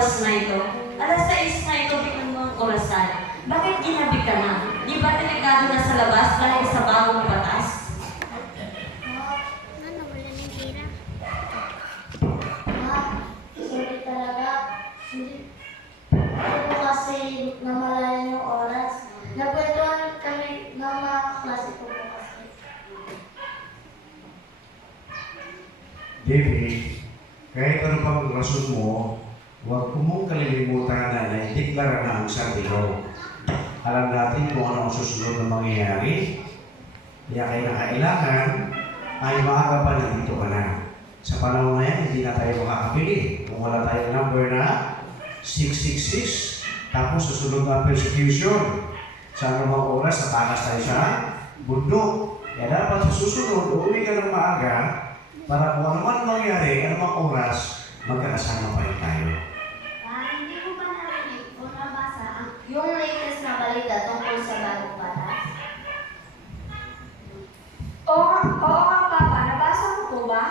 oras na ito? Alas 6 na ito, tingnan mo ang orasan. Bakit ginabi ka na? Di ba delikado na sa labas dahil sa bagong batas? Sorry talaga. Hindi ko kasi namalayan yung oras. Nagkwentuhan kami ng mga klase ko po kasi. David, kahit ano pang rason mo, huwag mong kalilimutan na naideklara na ang Sardino. Alam natin kung ano ang susunod na mangyayari. Kaya kailangan ay maaga pa nandito ka na. Sa panahon na yan, hindi na tayo makakabili. Kung wala tayong number na 666, tapos susunod na persecution. Sa anumang oras, natakas tayo sa bundok. Kaya dapat sa susunod, uuwi ka ng maaga para kung ano man mangyari, anumang oras, magkakasama pa rin tayo. Hindi mo ba narinig o nabasa yung latest na balita tungkol sa bagong batas? Oo nga, Papa. Nabasa mo po ba?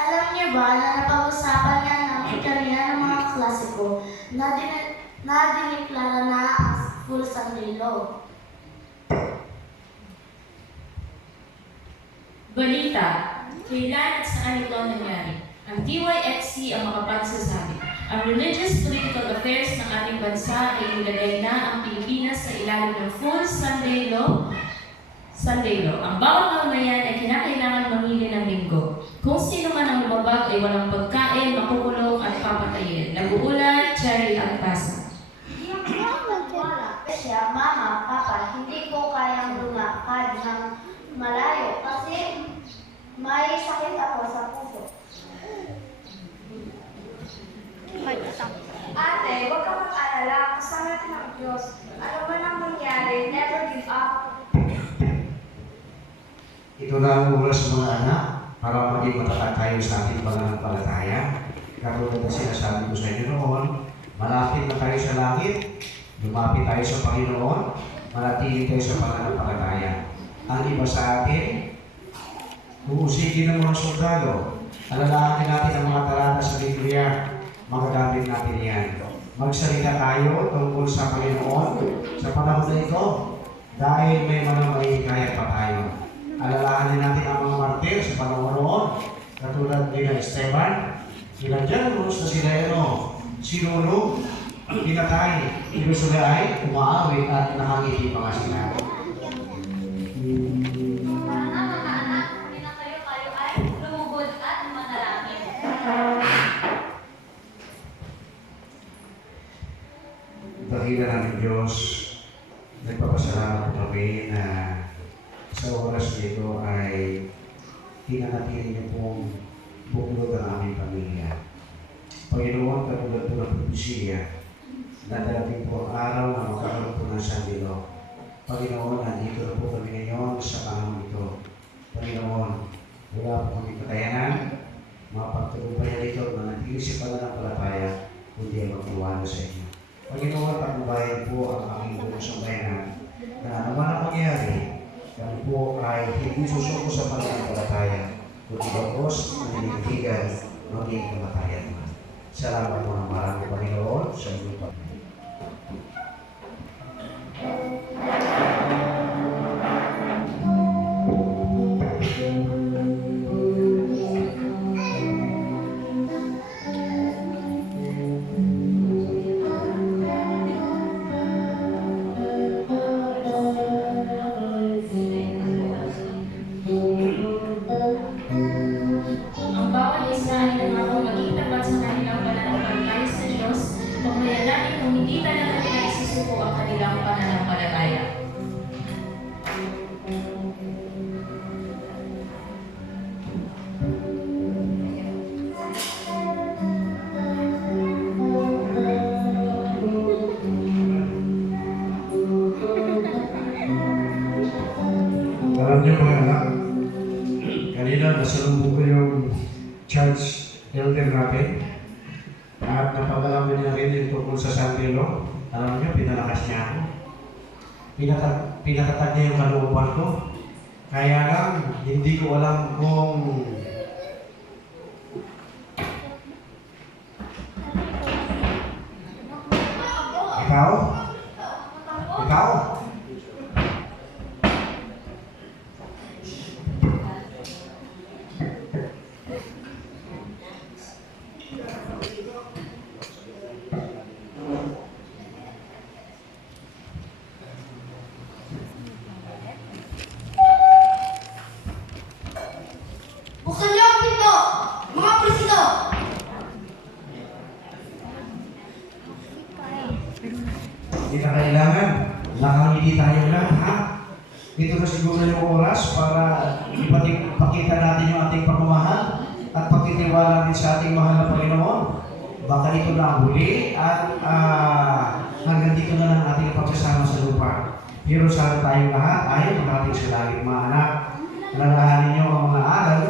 Alam niyo ba na napag-usapan nga namin kanina ng mga klase ko na diniklara na ang full Sunday law. Balita, kailan at saan ito nangyari? Ang DYFC ang makapagsasabi. Ang religious political affairs ng ating bansa ay nilagay na ang Pilipinas sa ilalim ng full Sunday law. Ang bawat mamamayan ay kinakailangan mamili ng linggo. Kung sino man ang lumabag ay walang pagkain, makukulong at papatayin. Nag-uulat, Cherry Agpasa. Wala. Siya, Mama, Papa, hindi ko kayang lumakad ng malayo kasi may sakit ako sa puso. Ate, huwag ka mag-alala. Kasama natin ang Diyos. Ano man ang mangyari, never give up. Ito na ang oras mga anak para maging matatag tayo sa ating pananampalataya. Katulad na sinasabi ko sa inyo noon, malapit na tayo sa langit, lumapit tayo sa Panginoon, manatili tayo sa pananampalataya. Ang iba sa atin, uusigin ng mga soldado, alalahanin natin ang mga talata sa Biblia, magagamit natin yan. Magsalita tayo tungkol sa Panginoon sa panahon na ito dahil may mga malikaya pa tayo. Alalahanin natin ang mga martir sa panahon noon, katulad nila Esteban, sila Janos na sila sinulog, pinatay, pero sila ay umaawit at nakangiti pa nga sila. Mga anak, pinakayo ay lumubod at manalangin. Dahilan ng Diyos, nagpapasalamat kami na sa oras nito ay tinanatili niyo pong buklod ang aming pamilya. Panginoon, katulad po ng propesya na darating po ang araw na magkakaroon po ng sandilo. Panginoon, nandito na po kami ngayon sa panahon ito. Panginoon, wala po kami kakayanan, mapagtagumpayan ito na nagiging sa pananampalataya, kundi ang magtiwala sa inyo. Panginoon, pagbabayan po ang aming buong sambayanan na ano man ang mangyari, kami po ay hindi susuko sa pananampalataya, kundi bagos na nililigan maging kamatayan. Salamat po ng marami, Panginoon, sa inyong pagkakas. Ang bawat isa ay nangako maging tapat sa kanilang pananampalataya sa Diyos, pagmayalanin kung hindi talaga nila isusuko ang kanilang pananampalataya. Alam niyo mga anak, kanina nasalubong ko yung church elder natin at napag-alaman niya rin yung tungkol sa Sunday law. Alam niyo, pinalakas niya ako. Pinakatag niya yung kalooban ko. Kaya lang, hindi ko alam kung Ikaw? Buksan niyo ang pinto! Mga presito! Hindi na kailangan. Nakangiti tayo lang, ha? Ito na siguro yung oras para ipakita natin yung ating pagmamahal at pagtitiwala natin sa ating mahal na Panginoon. Baka ito na ang huli at hanggang dito na lang ating pagsasama sa lupa. Pero sana tayong lahat ay makarating sa langit, mga anak. Nalalahanin niyo ang mga aral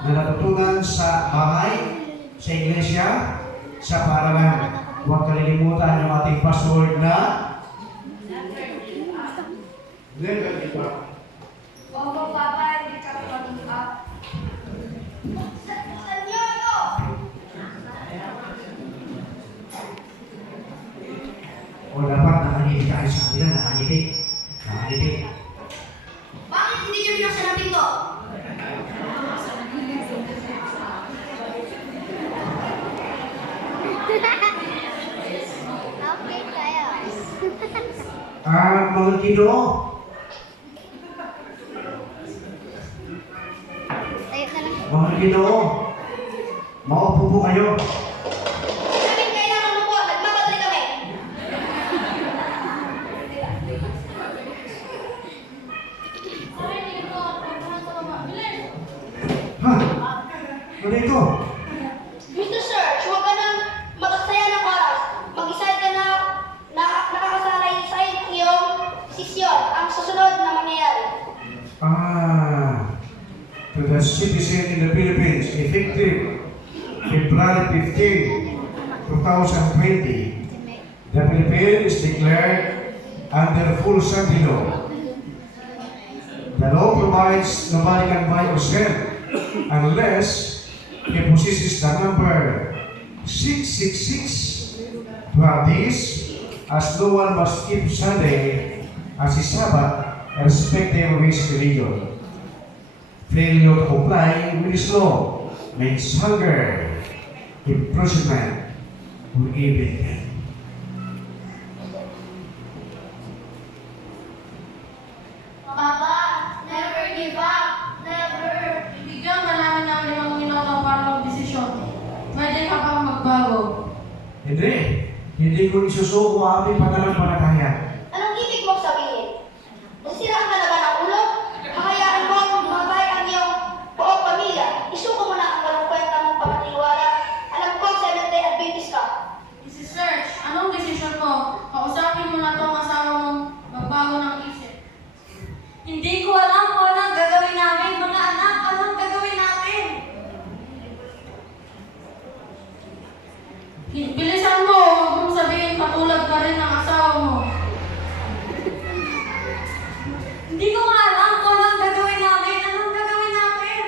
na natutunan sa bahay, sa iglesia, sa paaralan. Huwag kalilimutan yung ating password na never give up. Opo, Papa, hindi ka mag-give up. Buksan niyo ito! O dapat nakangiti tayo sa kanila, nakangiti. Nakangiti. Bakit hindi niyo binuksan ang pinto? Okay tayo. Mga Ginoo, Tayo na lang. mga Ginoo, maupo po kayo. Namin kailangan mo po. Nagmamadali kami. Ha? Ano ito? Mr. Search, huwag ka nang mag-aksaya ng oras. Mag-decide ka na nakakasalay sa iyong desisyon ang susunod na mangyayari. To the citizen in the Philippines, effective February 15, 2020, the Philippines is declared under full Sunday law. The law provides nobody can buy or sell unless he possesses the number 666. To have this, as no one must keep Sunday as his Sabbath, irrespective of his religion. Failure to comply with this law means hunger, imprisonment, or even death. Papa, never give up. Never. Bigyan ka namin ng 5 minuto para mag-desisyon. Pwede ka bang magbago? Hindi ko isusuko ang aming pananampalataya. Anong ibig mong sabihin? Nasiraan ka na ba ng ulo? Hayaan mo akong bumabay ang iyong buong pamilya. Isuko mo na ang walang kwenta mong pamaniwala. Alam ko, Seventh-day Adventist ka. Mrs. Search, anong desisyon mo? Kausapin mo na itong asawa mong magbago ng isip. Hindi ko alam kung anong gagawin namin. Mga anak, anong gagawin natin? Bilisan mo, huwag mong sabihin patulad ka rin ng asawa mo. Hindi ko nga alam kung anong gagawin namin. Anong gagawin natin?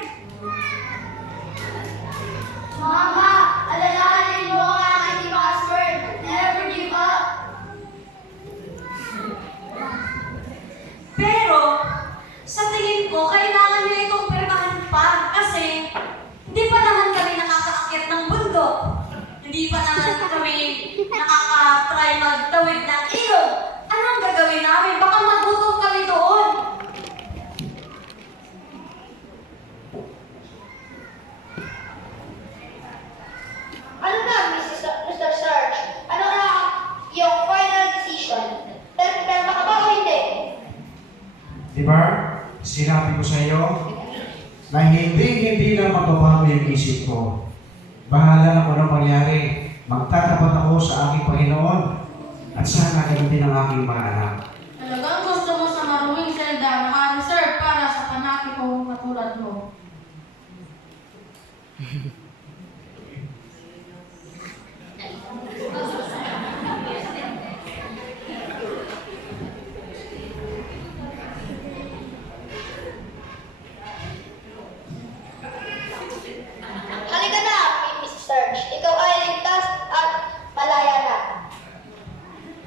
Mama, alalahanin mo ang aking password. Never give up. Pero, sa tingin ko, kailangan niyo itong pirmahan pa kasi hindi pa naman kami nakakaakyat ng bundok. Hindi pa naman kami nakaka-try magtawid ng ilog. Anong gagawin namin? Baka magutom kami doon. Ano na, Mr. Search? Ano na ang iyong final decision? Pero ka ba o hindi? Diba? Sinabi ko sa iyo na hindi na matubago yung isip ko. Bahala na kung anong mangyari. Magtatapat ako sa aking Panginoon at sana ganun din ang aking mga anak. Talagang gusto mo sa maruwing selda naka-reserve para sa panaki kong katulad mo. Halika na, Mrs. Search. Ikaw ay ligtas at malaya na.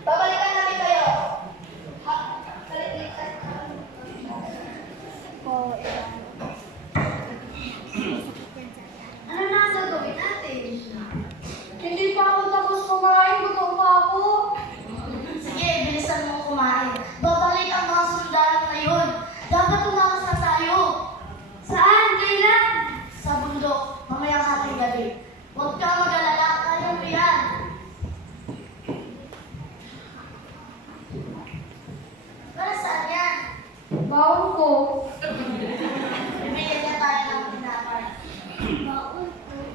Babalikan namin kayo. Baon ko. Bibili na tayo ng tinapay.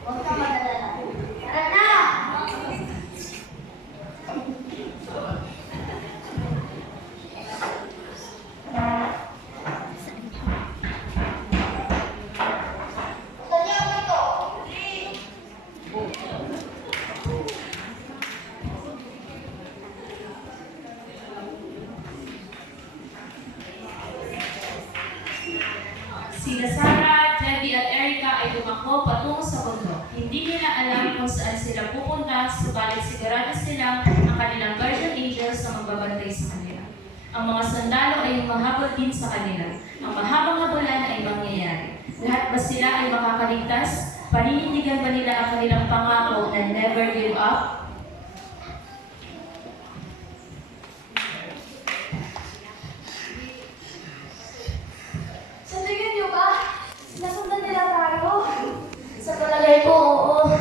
Huwag ka mag-alala. Tara na! Saan niyo ako ito? Sina Sarah, Debbie at Erica ay tumakbo patungo sa bundok. Hindi nila alam kung saan sila pupunta, subalit sigurado silang ang kanilang guardian angels na magbabantay sa kanila. Ang mga sundalo ay humahabol din sa kanila. Ang mahabang habulan ay mangyayari. Lahat ba sila ay makakaligtas? Paninindigan ba nila ang kanilang pangako na never give up? Sa tingin niyo ba, nasundan nila tayo? Sa palagay ko, oo.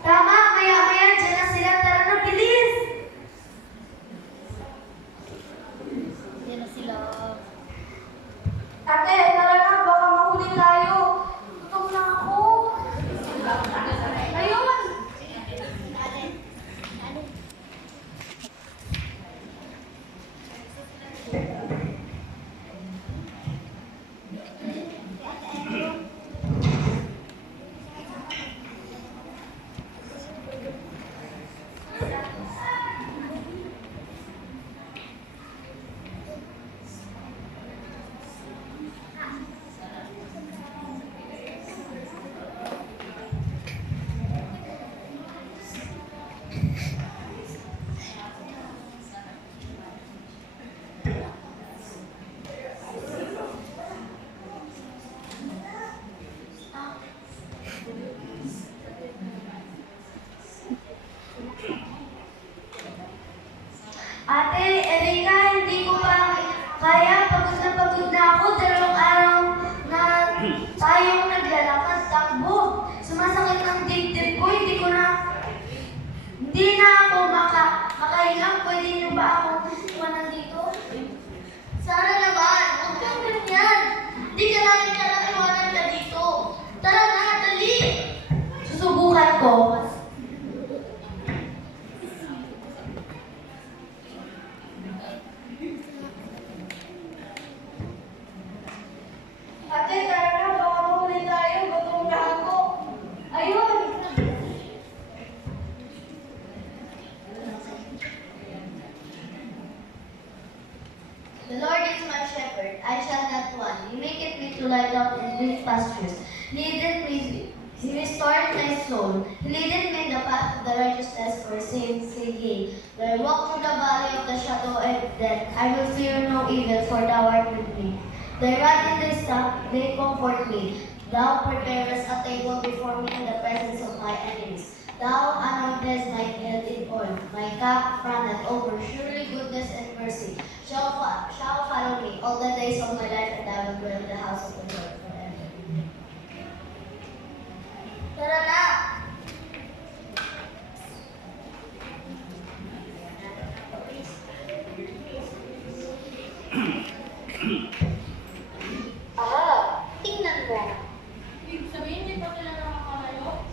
Tama, maya-maya, dyan na sila. Tara na, bilis! Yan na sila. Ate, tara na, baka mahuli tayo. Gutom na ako. Ayun! Ate, Erika, hindi ko pa kaya. Pagod na ako. 2 araw na tayong naglalakad, takbo. Sumasakit ang dibdib ko. Hindi na ako makahinga. Pwede niyo ba ako iwanan dito? Sana naman, huwag kang ganyan. Hindi ka namin kailangan iwanan ka dito. Tara na, dali! Susubukan ko. Ate, tara na. Baka mahuli tayo. Gutom na ako. Ayun! The Lord is my shepherd, I shall not want. He maketh me to lie down in green pastures. He restored my soul. He leadeth me in the path of the righteousness for his name's sake. Though I walk through the valley of the shadow of death, I will fear no evil, for thou art with me. Thy rod and thy staff, they comfort me. Thou preparest a table before me in the presence of my enemies. Thou anointest my head in oil, my cup runneth over. Surely goodness and mercy shall follow me all the days of my life, and I will dwell in the house of the Lord forever. Tara na! Aha! Tingnan mo! Ibig sabihin, hindi pa sila nakakalayo?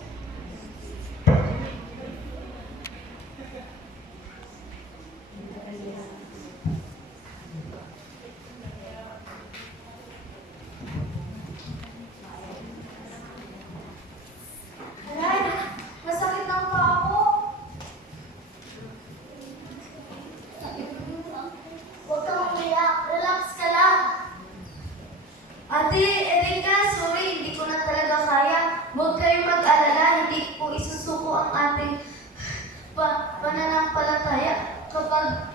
Aray, masakit na pa ako. Huwag kang umiyak. Relax ka lang. Ate, Erika, sorry, hindi ko na talaga kaya. Huwag kayong mag-alala, hindi ko isusuko ang ating pananampalataya. Kapag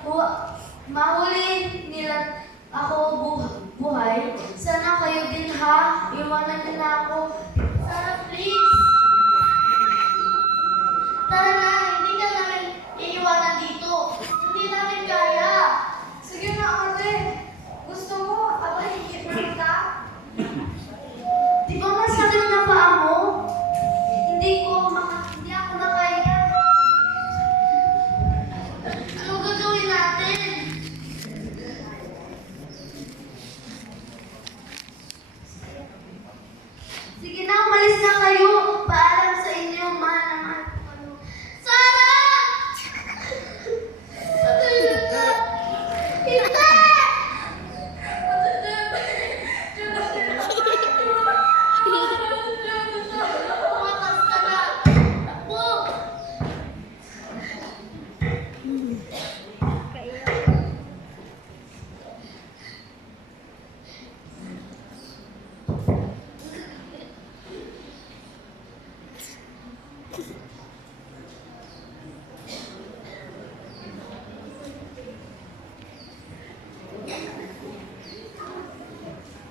mahuli nila ako buhay, sana kayo din ha, iwanan niyo na ako. Sarah, please. Tara na, hindi ka namin iiwanan dito. Hindi namin kaya. Sige na, ate. Gusto mo, abay, hihipin ka? Di ba masakit na paa mo? Hindi ako na kaya. Ano gagawin natin?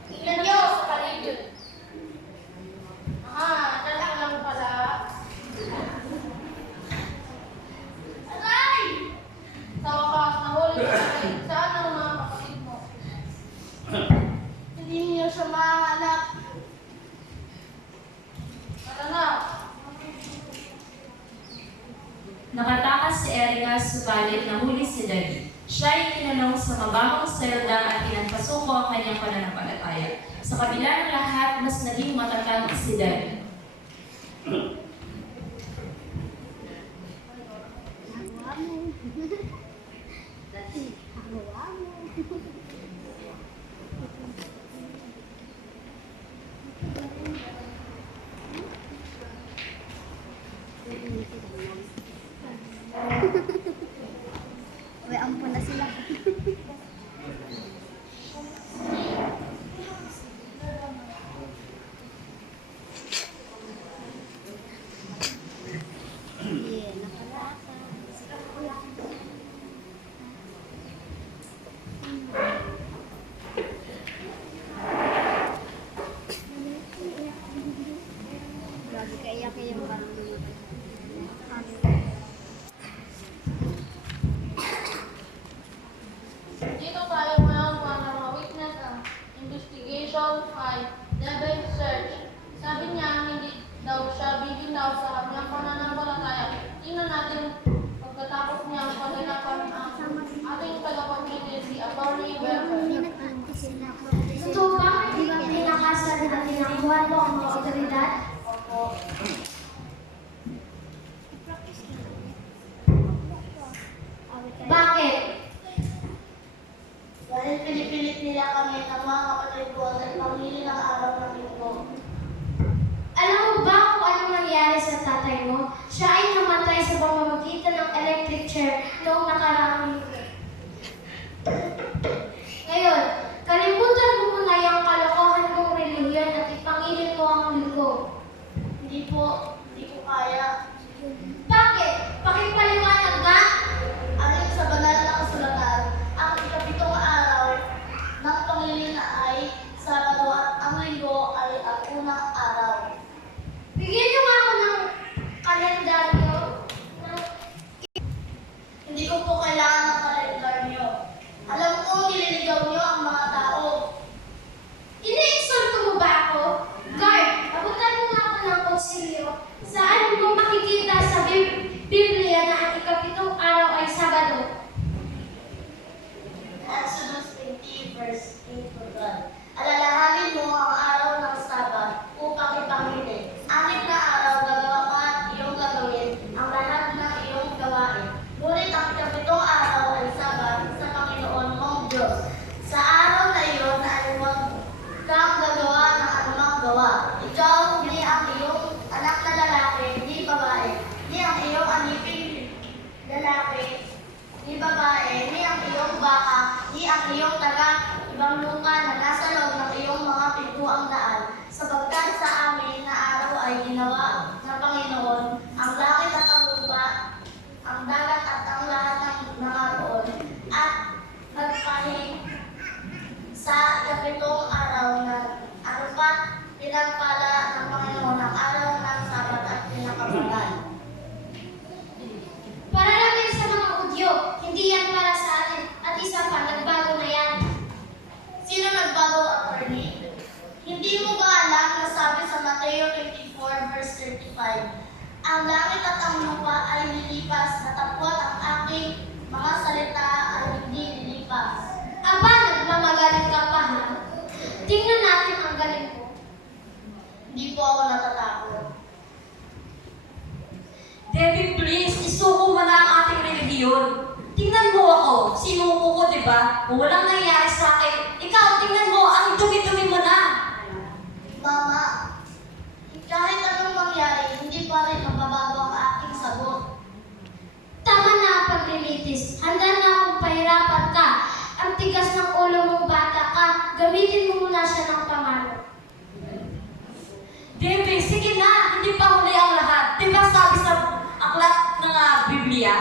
Tingnan niyo sa paligid. Dalang lang pala. Aray! Sa wakas, nahuli ka rin. Saan ang mga kapatid mo? Hindi niyo siya mahanap. Tara na. Nakatakas si Erika, subalit nahuli si David. Siya ay tinanong sa mababang selda at pinagpasuko ang kanyang pananampalataya. Sa kabila ng lahat, mas naging matatag si David. May ampun na sila. Yeah, nakalata. Grabe kaiyak yung parang Dito tayo ngayon para ma-witness ang investigation file, David Search. Sabi niya hindi daw siya bibinaw sa kanyang pananampalataya. Tingnan natin pagkatapos niyang pagkakapan ang ating tagapagmili si Atty. Weber. So, bakit di ba pinakasan at tinakuha mo ang mga otoridad? Bakit? Dahil pinipilit nila kami ng mga kapatid ko at pamili ng araw ng linggo. Alam mo ba kung anong nangyari sa tatay mo? Siya ay namatay sa pamamagitan ng electric chair noong nakaraang linggo. Ngayon, kalimutan mo muna yung kalokohan mong relihiyon at ipangilin mo ang linggo. Hindi ko kaya. Bakit? Pakipaliwanag nga? Ayon sa banal na kasulatan, ang ikapitong araw ng pangilin ay Sabado at ang linggo ay ang unang araw. Bigyan niyo nga ako ng kalendaryo. Hindi ko po kailangan ng kalendaryo. Alam kong nililigaw niyo ang mga tao. Ina-insulto mo ba ako? Guard, abutan mo nga ako ng konsilyo. Saan mo makikita sa Biblia na ang ikapitong araw ay Sabado? Exodus 20 verse 8 to 12. Alalahanin mo ang araw ng Sabat upang ipamili. 6 na araw gagawa ka at iyong gagawin ang lahat ng iyong gawain. Ngunit ang ikapitong araw ay Sabat sa Panginoon mong Diyos. Sa araw na iyon ay huwag kang gagawa ng anumang gawa. Ikaw, ni ang iyong anak na lalaki, ni babae, ni ang iyong aniping lalaki, ni babae, ni ang iyong baka, ni ang iyong taga ibang lupa na nasa loob ng iyong mga pintuang daan, sapagkat sa amin na araw ay ginawa ng Panginoon ang langit at ang lupa, ang dagat at ang lahat ng nangaroon, at nagpahi sa ikapitong araw na ano pa pinagpala ng Panginoon ang araw ng Sabat at pinakabanal. Para lang yan sa mga Hudyo, hindi yan para sa atin. At isa pa, nagbago na yan. Sino nagbago, attorney? Hindi mo ba alam na sabi sa Mateo 24 verse 35, ang langit at ang lupa ay lilipas, natapwat ang aking mga salita ay hindi lilipas. Aba, nagmamagaling ka pa ha? Tingnan natin ang galing ko. Hindi po ako natatakot. David, please, isuko mo na ang ating relihiyon. Tingnan mo ako, sinuko ko, di ba? Kung walang nangyari sa akin, ikaw, tingnan mo, ang dumi-dumi mo na. Mama, kahit anong mangyari, hindi pa rin mababago ang aking sagot. Tama na ang paglilingkod. arthritis. Handa na akong pahirapan ka. Ang tigas ng ulo mong bata ka. Gamitin mo muna siya ng pamalo. Debbie, sige na, hindi pa huli ang lahat. Di ba sabi sa aklat ng Biblia?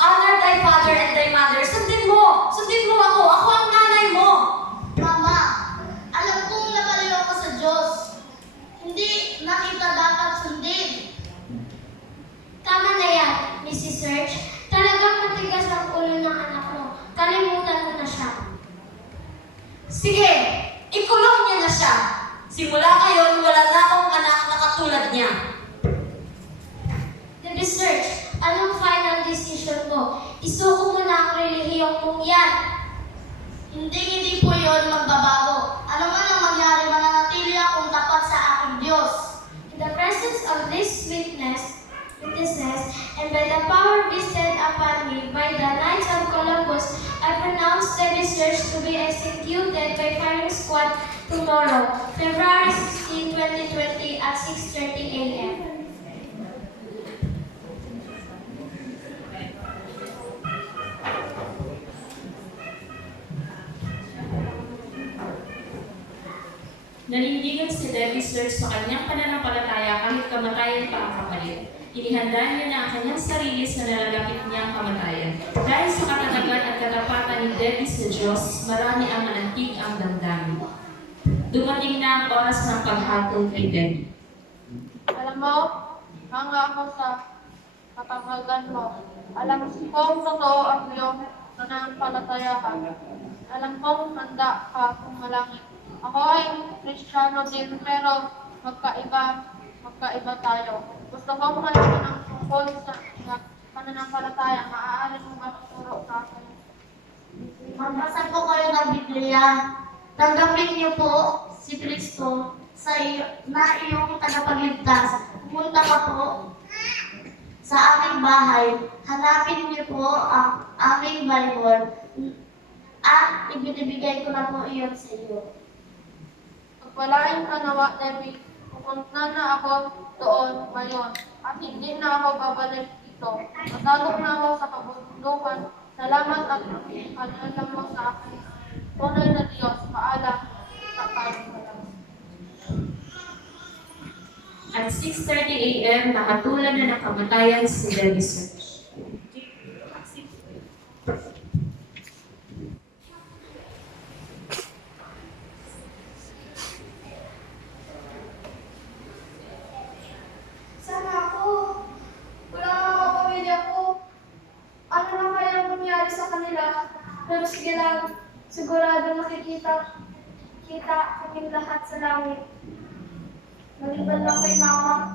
Honor thy father and thy mother. Sundin mo! Sundin mo ako! Ako ang nanay mo! Mama, alam kong napalayo ako sa Diyos. Hindi na kita dapat sundin. Tama na yan, Mrs. Serge. Talagang matigas ang ulo ng anak mo. Kalimutan mo na siya. Sige, ikulong niya na siya. Simula ngayon, wala na akong anak na katulad niya. Debbie Serge, anong final decision mo? Isuko mo na ang relihiyong mong yan. Hindi po yon magbabago. Ano man ang mangyari, mananatili akong tapat sa aking Diyos. In the presence of this witnesses, and by the power vested upon me by the Knights of Columbus, I pronounce Debbie Serge to be executed by firing squad tomorrow, February 16, 2020 at 6:30 a.m. Nanindigan si Debbie Serge sa kanyang pananampalataya kahit kamatayan pa ang kapalit. Inihanda niya na ang kanyang sarili sa nalalapit niyang kamatayan. Dahil sa katatagan at katapatan ni Debbie sa Diyos, marami ang manantig ang damdamin. Dumating na ang oras ng paghatol kay Debbie. Alam mo, hanga ako sa kapanghagan mo. Alam kong totoo ang iyong pananampalatayahan. Alam kong handa ka kumalangit. Ako ay Kristiyano din, pero magkaiba tayo. Gusto kong malaman ang tungkol sa pananampalataya. Maaari mong matuturo sa akin. Magbasa po kayo ng Biblia. Tanggapin niyo po si Kristo na iyong tagapagligtas. Pumunta ka po sa aming bahay. Hanapin niyo po ang aming Bible at ibinibigay ko na po iyon sa iyo. Pagpalain ka nawa, Debbie. Pupunta na ako doon ngayon at hindi na ako babalik dito. Matalo na ako sa kabundukan. Salamat at pag-alam mo sa akin. Tunay na Diyos, paalam sa tayo. At 6:30 a.m., nakatulan na ng kamatayan si Debbie Serge. Sana ako. Wala na ako pamilya ko. Ano na kaya ang mangyari sa kanila? Pero sige lang, sigurado makikita kaming lahat sa langit. Maliban lang kay mama.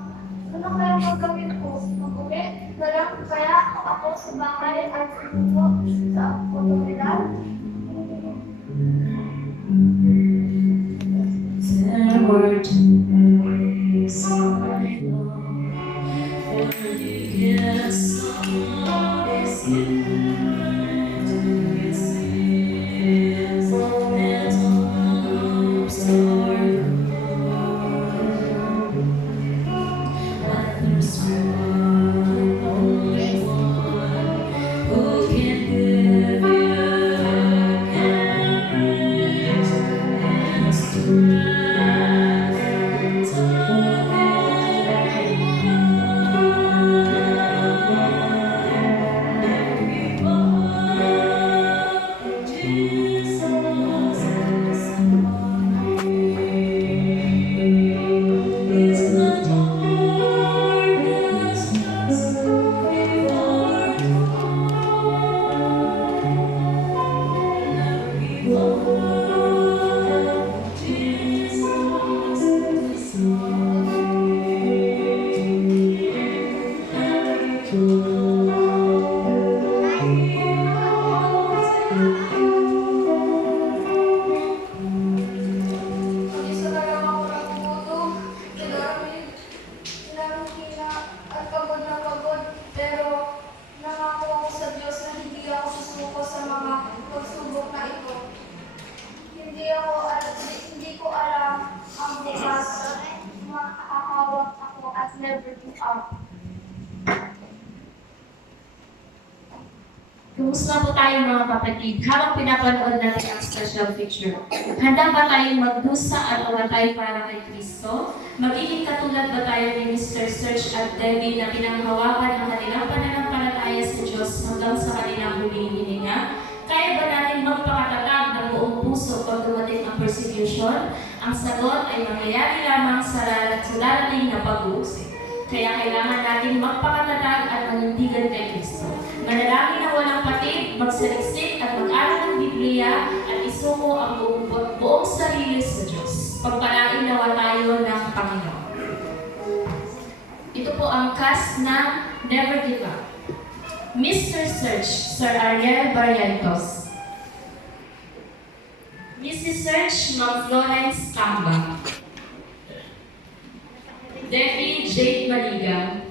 Ano kaya magawin ko? Mag-uwi? Na lang kaya ako sa bahay at sumuko sa otoridad? There were 2 ways I know, for you get some is yet to see. Let hopes are but there's one, only one who can give. Kumusta po tayo mga kapatid? Habang pinapanood natin ang special picture, handa ba tayong magdusa at umatay para kay Kristo? Magiging katulad ba tayo ni Mr. Search at Debbie na pinanghawakan ng kanilang pananampalataya sa Diyos hanggang sa kanilang huling hininga? Kaya ba natin magpakatatag ng buong puso pag dumating ang persecution? Ang sagot ay mangyayari lamang sa darating na pag-uusig. Kaya kailangan natin magpakatatag at manindigan kay Kristo. Manalangin na walang patid, magsaliksik at mag-aral ng Biblia at isuko ang buong sarili sa Diyos. Pagpalain nawa tayo ng Panginoon. Ito po ang cast ng Never Give Up. Mr. Search, Sir Ariel Barrientos. Mrs. Search, Ma'am Florence Camba. Debbie Jade Maliga.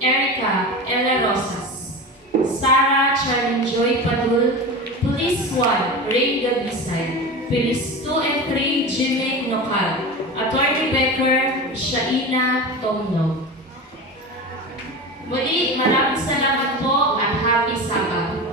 Erica Ella Rosas. Sarah Charlene Joy Padul. Police 1 Ray Gabisay. Police 2 and 3 Jimmy Nokal. Attorney Becker Shaina Tomno. Muli, maraming salamat po at happy Sabbath.